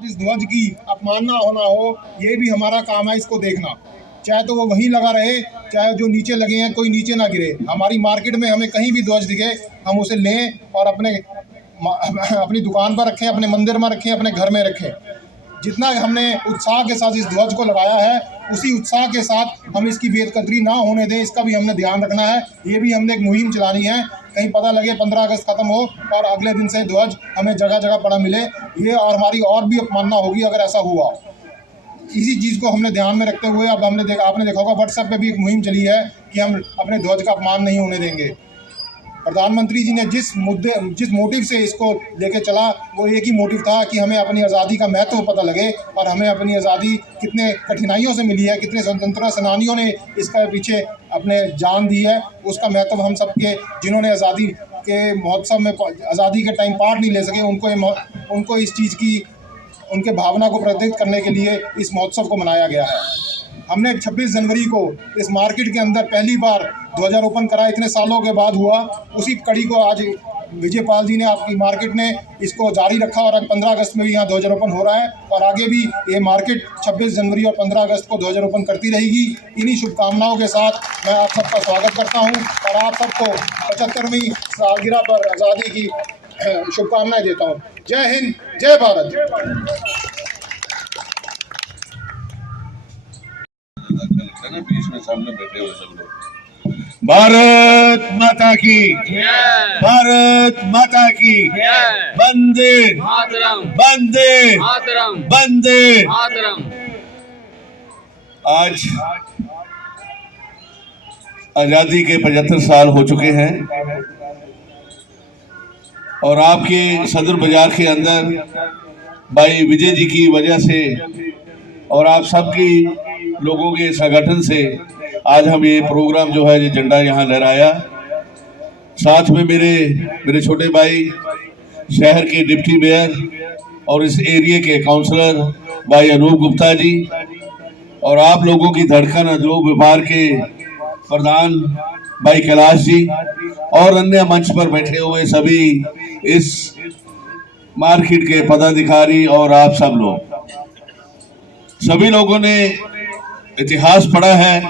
इस ध्वज की अपमानना होना हो, ये भी हमारा काम है इसको देखना। चाहे तो वो वहीं लगा रहे, चाहे जो नीचे लगे हैं कोई नीचे ना गिरे। हमारी मार्केट में हमें कहीं भी ध्वज दिखे हम उसे लें और अपनी दुकान पर रखें, अपने मंदिर में रखें, अपने घर में रखें। जितना हमने उत्साह के साथ इस ध्वज को लगाया है, उसी उत्साह के साथ हम इसकी बेदकदरी ना होने दें, इसका भी हमने ध्यान रखना है। ये भी हमने एक मुहिम चलानी है। कहीं पता लगे 15 अगस्त खत्म हो और अगले दिन से ध्वज हमें जगह जगह पड़ा मिले, ये और हमारी और भी अपमानना होगी अगर ऐसा हुआ। इसी चीज़ को हमने ध्यान में रखते हुए अब आपने देखा होगा व्हाट्सएप पे भी एक मुहिम चली है कि हम अपने ध्वज का अपमान नहीं होने देंगे। प्रधानमंत्री जी ने जिस मोटिव से इसको लेके चला, वो एक ही मोटिव था कि हमें अपनी आज़ादी का महत्व पता लगे और हमें अपनी आज़ादी कितने कठिनाइयों से मिली है, कितने स्वतंत्रता सेनानियों ने इसका पीछे अपने जान दी है, उसका महत्व हम सबके, जिन्होंने आज़ादी के महोत्सव में आज़ादी के टाइम पार्ट नहीं ले सके, उनको इस चीज़ की, उनके भावना को प्रकटित करने के लिए इस महोत्सव को मनाया गया है। हमने 26 जनवरी को इस मार्केट के अंदर पहली बार ध्वजारोपण करा, इतने सालों के बाद हुआ। उसी कड़ी को आज विजय पाल जी ने आपकी मार्केट ने इसको जारी रखा और आज 15 अगस्त में भी यहाँ ध्वजारोपण हो रहा है और आगे भी ये मार्केट 26 जनवरी और 15 अगस्त को ध्वजारोपण करती रहेगी। इन्हीं शुभकामनाओं के साथ मैं आप सबका स्वागत करता हूँ और आप सबको 75वीं सालगिरह पर आज़ादी की शुभकामनाएं देता हूँ। जय हिंद, जय भारत। बीच में सामने बैठे हुए सब लोग। भारत माता की, भारत माता की, वंदे मातरम, वंदे मातरम, वंदे। मातरम। आज आजादी के 75 साल हो चुके हैं और आपके सदर बाजार के अंदर भाई विजय जी की वजह से और आप सबकी लोगों के संगठन से आज हम ये प्रोग्राम जो है ये झंडा यहाँ लहराया। साथ में मेरे छोटे भाई शहर के डिप्टी मेयर और इस एरिया के काउंसलर भाई अनूप गुप्ता जी और आप लोगों की धड़कन उद्योग विभाग के प्रधान भाई कैलाश जी और अन्य मंच पर बैठे हुए सभी इस मार्केट के पदाधिकारी और आप सब लोग, सभी लोगों ने इतिहास पढ़ा है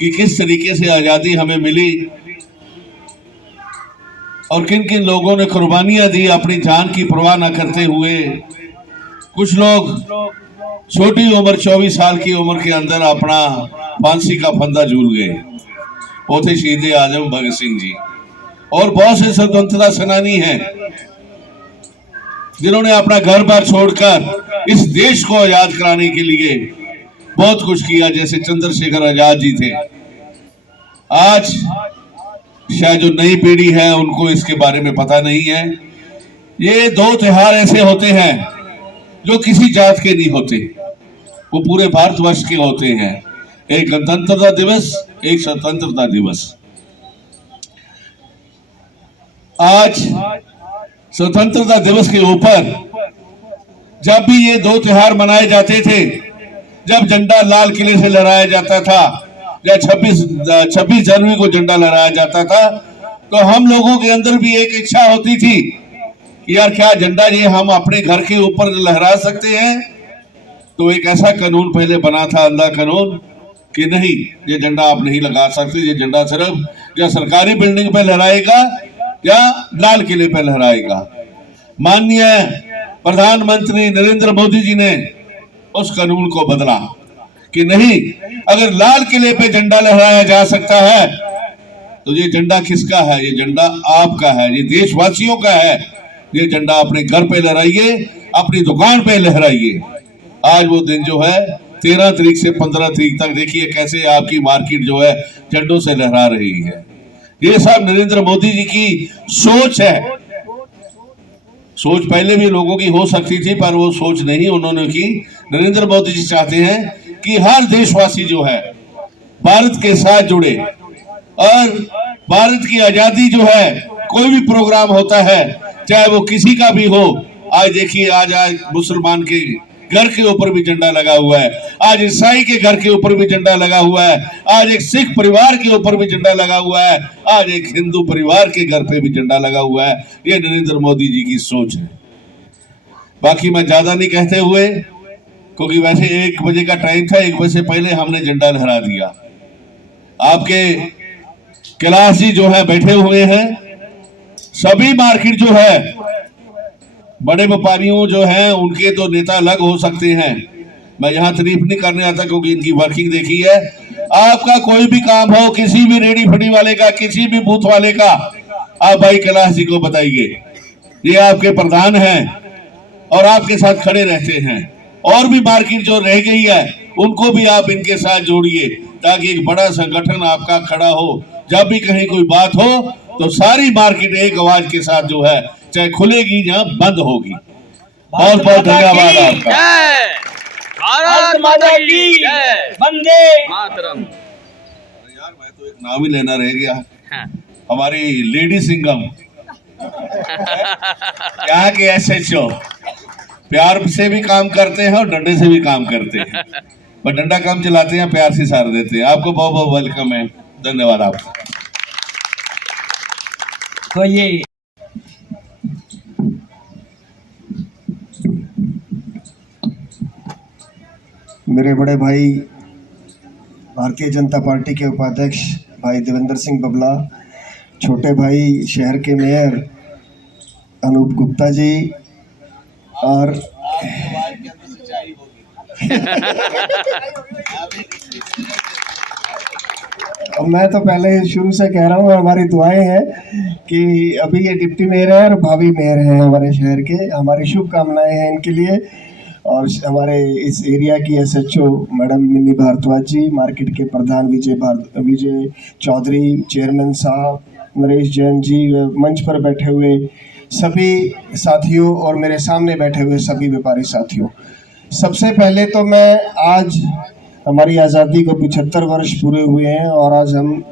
कि किस तरीके से आज़ादी हमें मिली और किन किन लोगों ने कुर्बानियां दी अपनी जान की परवाह न करते हुए। कुछ लोग छोटी उम्र 24 साल की उम्र के अंदर अपना फांसी का फंदा झूल गए, वो थे शहीद आजम भगत सिंह जी। और बहुत से स्वतंत्रता सेनानी हैं जिन्होंने अपना घर बार छोड़कर इस देश को आजाद कराने के लिए बहुत कुछ किया, जैसे चंद्रशेखर आजाद जी थे। आज शायद जो नई पीढ़ी है उनको इसके बारे में पता नहीं है। ये दो त्योहार ऐसे होते हैं जो किसी जात के नहीं होते, वो पूरे भारतवर्ष के होते हैं। एक गणतंत्रता दिवस, एक स्वतंत्रता दिवस। आज स्वतंत्रता दिवस के ऊपर जब भी ये दो त्योहार मनाए जाते थे, जब झंडा लाल किले से लहराया जाता था या 26 जनवरी को झंडा लहराया जाता था, तो हम लोगों के अंदर भी एक इच्छा होती थी कि यार क्या झंडा ये हम अपने घर के ऊपर लहरा सकते हैं। तो एक ऐसा कानून पहले बना था, अंधा कानून, कि नहीं, ये झंडा आप नहीं लगा सकते, ये झंडा सिर्फ या सरकारी बिल्डिंग पे लहराएगा या लाल किले पे लहराएगा। माननीय प्रधानमंत्री नरेंद्र मोदी जी ने उस कानून को बदला कि नहीं, अगर लाल किले पे झंडा लहराया जा सकता है तो ये झंडा किसका है? ये झंडा आपका है, ये देशवासियों का है। ये झंडा अपने घर पे लहराइए, अपनी दुकान पे लहराइए। आज वो दिन जो है 13 तारीख से 15 तारीख तक देखिए कैसे आपकी मार्केट जो है झंडों से लहरा रही है। ये सब नरेंद्र मोदी जी की सोच है। सोच पहले भी लोगों की हो सकती थी पर वो सोच नहीं उन्होंने की। नरेंद्र मोदी जी चाहते हैं कि हर देशवासी जो है भारत के साथ जुड़े और भारत की आजादी जो है, कोई भी प्रोग्राम होता है चाहे वो किसी का भी हो। आज देखिए, आज मुसलमान के घर के ऊपर भी झंडा लगा हुआ है, आज ईसाई के घर के ऊपर भी झंडा लगा हुआ है, आज एक सिख परिवार के ऊपर भी झंडा लगा हुआ है, आज एक हिंदू परिवार के घर पे भी झंडा लगा हुआ है। ये नरेंद्र मोदी जी की सोच है। बाकी मैं ज्यादा नहीं कहते हुए, क्योंकि वैसे 1 बजे का टाइम था, 1 बजे से पहले हमने झंडा लहरा दिया। आपके कैलाश जी जो है बैठे हुए हैं, सभी मार्केट जो है बड़े व्यापारियों जो हैं उनके तो नेता अलग हो सकते हैं, मैं यहाँ तारीफ नहीं करने आता क्योंकि इनकी वर्किंग देखी है। आपका कोई भी काम हो, किसी भी रेडी फड़ी वाले का, किसी भी बूथ वाले का, आप भाई कैलाश जी को बताइए। ये आपके प्रधान हैं और आपके साथ खड़े रहते हैं। और भी मार्केट जो रह गई है उनको भी आप इनके साथ जोड़िए, ताकि एक बड़ा संगठन आपका खड़ा हो। जब भी कहीं कोई बात हो तो सारी मार्केट एक आवाज के साथ जो है चाहे खुलेगी या बंद होगी। बहुत बहुत धन्यवाद आपका। भारत माता की जय, वंदे मातरम। यार मैं तो एक नाम ही लेना रह गया, हाँ। हमारी लेडी सिंगम यहाँ के SHO प्यार से भी काम करते हैं और डंडे से भी काम करते हैं, पर डंडा कम चलाते हैं, प्यार से सार देते हैं। आपको बहुत बहुत वेलकम है, धन्यवाद आपका। तो ये मेरे बड़े भाई भारतीय जनता पार्टी के उपाध्यक्ष भाई देवेंद्र सिंह बबला, छोटे भाई शहर के मेयर अनूप गुप्ता जी, और मैं तो पहले शुरू से कह रहा हूँ, हमारी दुआएं हैं कि अभी ये डिप्टी मेयर है और भावी मेयर हैं हमारे शहर के, हमारी शुभकामनाएं हैं इनके लिए। और हमारे इस एरिया की SHO मैडम मिनी भारद्वाज जी, मार्केट के प्रधान विजय चौधरी, चेयरमैन साहब नरेश जैन जी, मंच पर बैठे हुए सभी साथियों और मेरे सामने बैठे हुए सभी व्यापारी साथियों, सबसे पहले तो मैं आज हमारी आज़ादी को 75 वर्ष पूरे हुए हैं और आज हम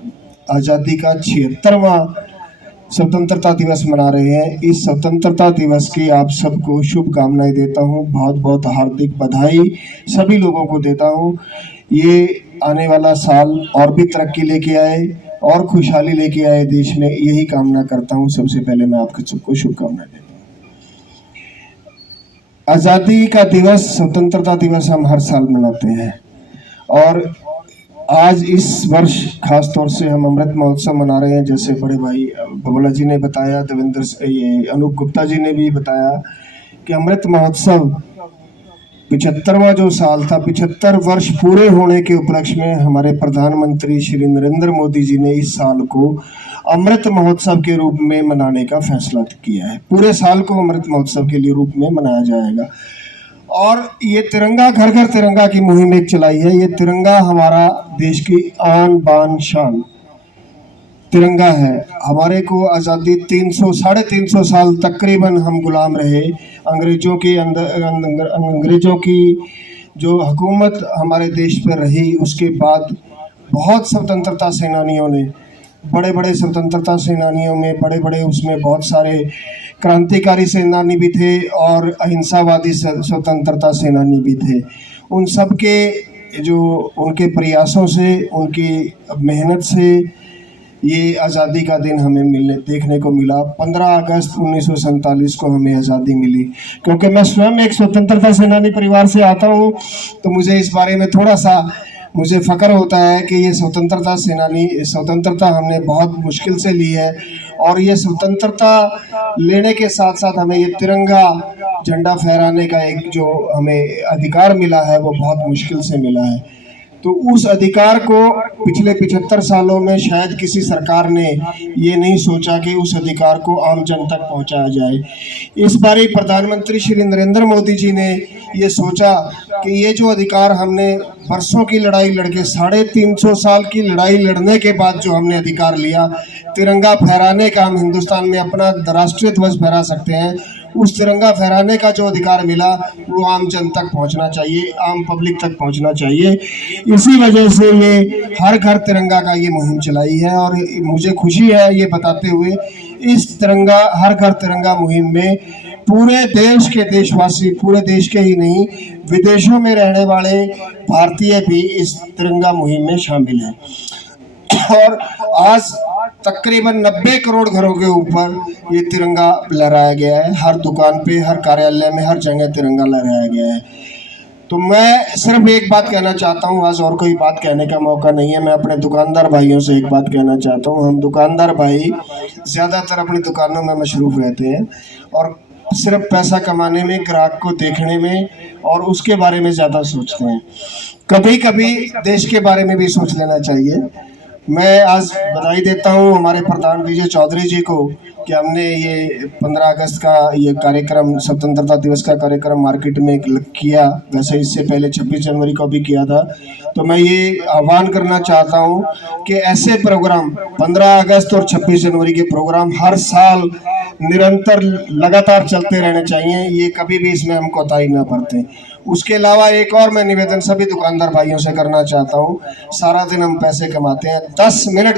आज़ादी का 76वां स्वतंत्रता दिवस मना रहे हैं। इस स्वतंत्रता दिवस की आप सबको शुभकामनाएं देता हूं, बहुत बहुत हार्दिक बधाई सभी लोगों को देता हूं। ये आने वाला साल और भी तरक्की लेके आए और खुशहाली लेके आए देश में, यही कामना करता हूं। सबसे पहले मैं आपको सबको शुभकामनाएं देता हूं। आज़ादी का दिवस, स्वतंत्रता दिवस हम हर साल मनाते हैं और आज इस वर्ष खास तौर से हम अमृत महोत्सव मना रहे हैं। जैसे बड़े भाई बबला जी ने बताया, अनूप गुप्ता जी ने भी बताया कि अमृत महोत्सव 75वां जो साल था, 75 वर्ष पूरे होने के उपलक्ष्य में हमारे प्रधानमंत्री श्री नरेंद्र मोदी जी ने इस साल को अमृत महोत्सव के रूप में मनाने का फैसला किया है। पूरे साल को अमृत महोत्सव के लिए रूप में मनाया जाएगा। और ये तिरंगा, घर घर तिरंगा की मुहिम एक चलाई है। ये तिरंगा हमारा देश की आन बान शान तिरंगा है। हमारे को आज़ादी 300-350 साल तकरीबन हम गुलाम रहे। अंग्रेज़ों की जो हुकूमत हमारे देश पर रही, उसके बाद बहुत स्वतंत्रता सेनानियों ने, बड़े बड़े स्वतंत्रता सेनानियों में बड़े उसमें बहुत सारे क्रांतिकारी सेनानी भी थे और अहिंसावादी स्वतंत्रता सेनानी भी थे। उन सब के जो उनके प्रयासों से, उनकी मेहनत से ये आज़ादी का दिन हमें देखने को मिला। 15 अगस्त 1947 को हमें आज़ादी मिली। क्योंकि मैं स्वयं एक स्वतंत्रता सेनानी परिवार से आता हूँ, तो मुझे इस बारे में थोड़ा सा मुझे फ़ख्र होता है कि ये स्वतंत्रता हमने बहुत मुश्किल से ली है। और ये स्वतंत्रता लेने के साथ साथ हमें ये तिरंगा झंडा फहराने का एक जो हमें अधिकार मिला है, वो बहुत मुश्किल से मिला है। तो उस अधिकार को पिछले 75 सालों में शायद किसी सरकार ने ये नहीं सोचा कि उस अधिकार को आम जन तक पहुंचाया जाए। इस बार प्रधानमंत्री श्री नरेंद्र मोदी जी ने ये सोचा कि ये जो अधिकार हमने वर्षों की लड़ाई लड़के 350 साल की लड़ाई लड़ने के बाद जो हमने अधिकार लिया, तिरंगा फहराने का, हम हिंदुस्तान में अपना राष्ट्रीय ध्वज फहरा सकते हैं, उस तिरंगा फहराने का जो अधिकार मिला वो आम जन तक पहुंचना चाहिए, आम पब्लिक तक पहुंचना चाहिए। इसी वजह से ये हर घर तिरंगा का ये मुहिम चलाई है। और मुझे खुशी है ये बताते हुए, इस तिरंगा हर घर तिरंगा मुहिम में पूरे देश के देशवासी, पूरे देश के ही नहीं, विदेशों में रहने वाले भारतीय भी इस तिरंगा मुहिम में शामिल हैं। और आज तकरीबन 90 करोड़ घरों के ऊपर ये तिरंगा लहराया गया है। हर दुकान पे, हर कार्यालय में, हर जगह तिरंगा लहराया गया है। तो मैं सिर्फ एक बात कहना चाहता हूँ, आज और कोई बात कहने का मौका नहीं है। मैं अपने दुकानदार भाइयों से एक बात कहना चाहता हूँ। हम दुकानदार भाई ज़्यादातर अपनी दुकानों में मशरूफ़ रहते हैं और सिर्फ पैसा कमाने में, ग्राहक को देखने में और उसके बारे में ज़्यादा सोचते हैं। कभी कभी देश के बारे में भी सोच लेना चाहिए। मैं आज बधाई देता हूँ हमारे प्रधान विजय चौधरी जी को कि हमने ये 15 अगस्त का ये कार्यक्रम, स्वतंत्रता दिवस का कार्यक्रम मार्केट में किया। वैसे इससे पहले 26 जनवरी को भी किया था। तो मैं ये आह्वान करना चाहता हूँ कि ऐसे प्रोग्राम 15 अगस्त और 26 जनवरी के प्रोग्राम हर साल निरंतर लगातार चलते रहने चाहिए। ये कभी भी इसमें हम कोताही ना बरतें। उसके अलावा एक और मैं निवेदन सभी दुकानदार भाइयों से करना चाहता हूँ। सारा दिन हम पैसे कमाते हैं, 10 मिनट